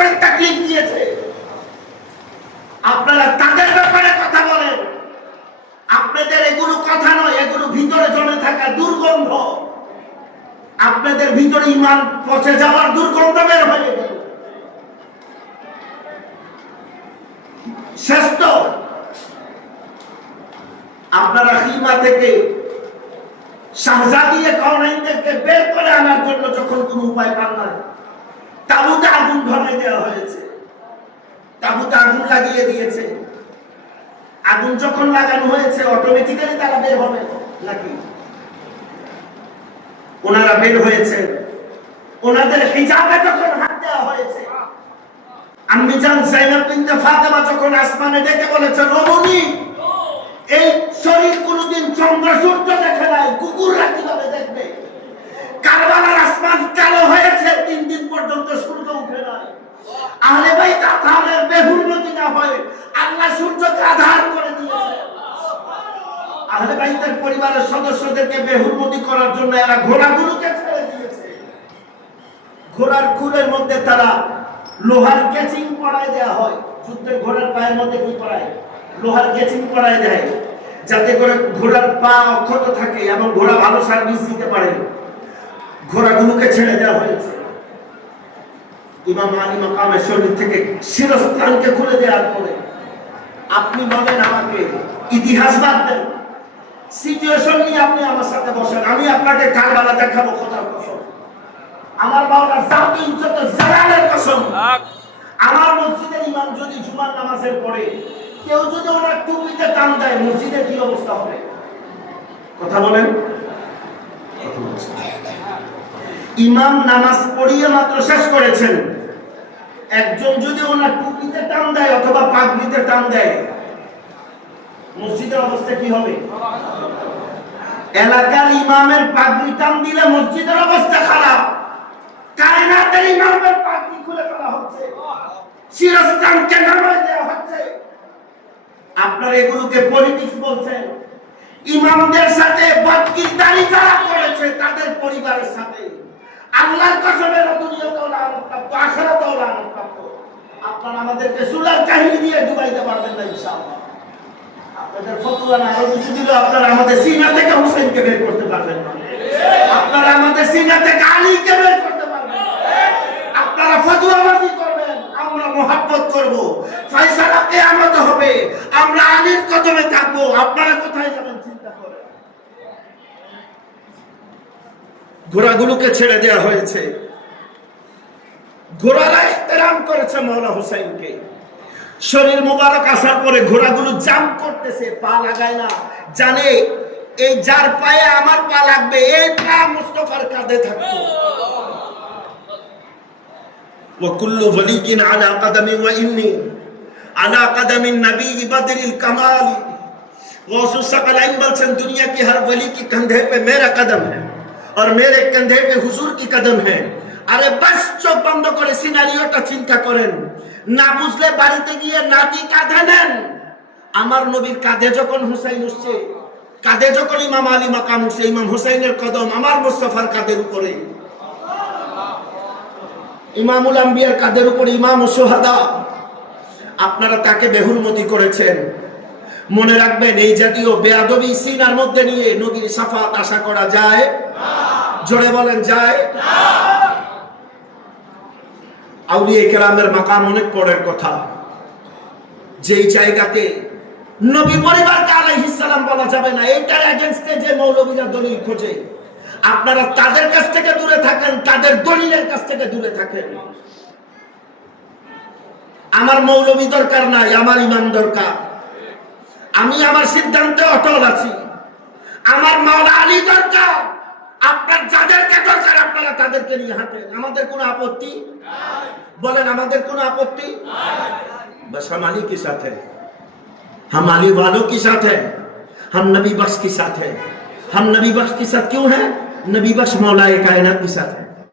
করে তাকলিফ দিয়েছে, আপনারা তাদের ব্যাপারে কথা বলেন। আপনাদের এগুলো কথা নয়, এগুলো ভিতরে জমে থাকা দুর্গন্ধ। আপনাদের ভিতরে ঈমান পচে যাওয়ার দুর্গন্ধ বের হয়ে গেল। শ্রেষ্ঠ আপনারা খিমা থেকে শাহজাদিয়ে কাউনাইনদেরকে বের করে আনার জন্য যখন কোনো উপায় পান না, তাবুতে আগুন ধরাই দেওয়া হয়েছে, তাবুতে আগুন লাগিয়ে দিয়েছে। আগুন যখন লাগানো হয়েছে অটোমেটিক্যালি তারা বের হবে নাকি? ওনারা বের হয়েছে। ওনাদের হিজাবে যখন হাত দেওয়া হয়েছে, আম্মি জান যায়েনব বিনতে ফাতেমা যখন আসমানে ডেকে বলেছে, রমণী এই শরীর কোনদিন চন্দ্র সূর্য দেখে নাই, কুকুররা কিভাবে দেখবে? কারবালার আসমান কালো হয়েছে, 3 দিন পর্যন্ত সূর্য উঠে নাই। আহলে বাইত আতামের বেহুরমতি না হয় আল্লাহ সূর্যকে আধার করে দিয়েছে। আহলে বাইতের পরিবারের সদস্যদেরকে বেহুরমতি করার জন্য এরা ঘোড়াগুলোকে ছেড়ে দিয়েছে। ঘোড়ার খুরের মধ্যে তারা লোহার কেচিং পরায় দেওয়া হয়। যুদ্ধের ঘোড়ার পায়ের মধ্যে কি পরায়? লোহার কেচিং পরায় দেয়, যাতে করে ঘোড়ার পা অক্ষত থাকে এবং ঘোড়া ভালো সার্ভিস দিতে পারে। ঘোড়াগুলোকে ছেড়ে দেওয়া হয়েছে। ইমাম আলী মাকামের শরীর থেকে শিরস্ত্রাণকে খুলে দেওয়ার পরে আপনি বলেন আমাকে, ইতিহাস বাদ দেন, সিচুয়েশন নিয়ে আপনি আমার সাথে বসেন, আমি আপনাকে কারবালা দেখাবো খোদার কসম, আমার মাওলার জাতি ইজ্জত জালালের কসম। আমার মসজিদের ইমাম যদি জুমার নামাজের পরে কেউ যদি ওনার টুপিতে টান দেয়, মসজিদের কি অবস্থা হবে? কথা বলেন। ইমাম নামাজ পড়িয়ে মাত্র শেষ করেছেন, একজন যদি ওনার টুপিতে টান দেয় অথবা পাগড়িতে টান দেয়, মসজিদের অবস্থা কি হবে? এলাকার ইমামের পাগড়ি টান দিলে মসজিদের অবস্থা খারাপ। কায়নাতের ইমামের পাগড়ি খুলে ফেলা হচ্ছে, শিরস্ত্রাণকে নামায় দেওয়া হচ্ছে। আপনারা এগুলোকে পলিটিক্স বলছেন। ইমামদের সাথে বদকিরদারি যারা করেছে তাদের পরিবারের সাথে আল্লাহর কসমের দুনিয়াতেও লানত, আখিরাতেও লানত। আপনারা আমাদেরকে সুলার কাহিনী দিয়ে ডুবাইতে পারবেন না ইনশাআল্লাহ। আপনাদের ফতোয়া না আরো কিছু দিলে আপনারা আমাদের সিনা থেকে হোসেনকে বের করতে পারবেন না, আপনারা আমাদের সিনা থেকে আলীকে বের করতে পারবেন না। আপনারা ফতোয়াবাজি করবেন, আমরা মুহাব্বত করব, ফয়সালা কিয়ামত হবে, আমরা আলীর কদমে থাকবো। আপনারা কোথায় যাবেন চিন্তা করেন। ঘোড়াগুলোকে ছেড়ে দেওয়া হয়েছে। ঘোড়ারা ইহতেরাম করেছে মাওলা হুসাইনকে। শরীর মোবারক আসার পরে ঘোড়াগুলো জাম করতেছে, পা লাগায় না, জানে এই যার পায়ে আমার পা লাগবে এই পা মুস্তাফার কাঁধে থাকবে। وكل ولي على قدم وإني على قدم النبي بدر الكمال। गौसुस सकलाइन বলছেন दुनिया की हर वली के कंधे पे मेरा कदम है और मेरे कंधे पे हुजूर की कदम है। আরে বাস চোখ বন্ধ করে সিনারিওটা চিন্তা করেন, না বুঝলে বাড়িতে গিয়ে নাতি কাঁধে নেন। আমার নবীর কাঁধে যখন হুসাইন উঠছে, কাঁধে যখন ইমাম আলী মাকাম উঠছে, ইমাম হুসাইনের কদম আমার মুস্তাফার কাঁধের উপরে, ইমামুল আম্বিয়ার কাঁধের উপরে ইমাম শুহাদা। আপনারা তাকে বেহুরমতি করেছেন। মনে রাখবেন, এই জাতীয় বেয়াদবি সিনার মধ্যে নিয়ে নবীর শাফাত আশা করা যায় না। জোরে বলেন, যায় না। আউলিয়া কেরামের মাকাম অনেক পরের কথা। যেই জায়গাতে নবী পরিবারকে আলাইহিস সালাম বলা যাবে না, এইটার এগেইনস্টে যে মৌলবীরা দলিল খোঁজে, আপনারা তাদের কাছ থেকে দূরে থাকেন, তাদের দলিলের কাছ থেকে দূরে থাকেন। আমার মৌলবী দরকার নাই, আমার ইমাম দরকার। আমি আমার সিদ্ধান্তে অটল আছি। আমার মাওলা আলী দরকার। আপনার যাদেরকে দরকার আপনারা তাদেরকে নিয়ে হাঁটেন, আমাদের কোনো আপত্তি নাই। বলেন, আমাদের কোনো আপত্তি নাই। बस हम अली के साथ है, हम अली वालों के साथ है, हम नबी बख्श के साथ है। हम नबी बख्श के साथ क्यों है? नबी बख्श मौलाए कायनात के साथ है।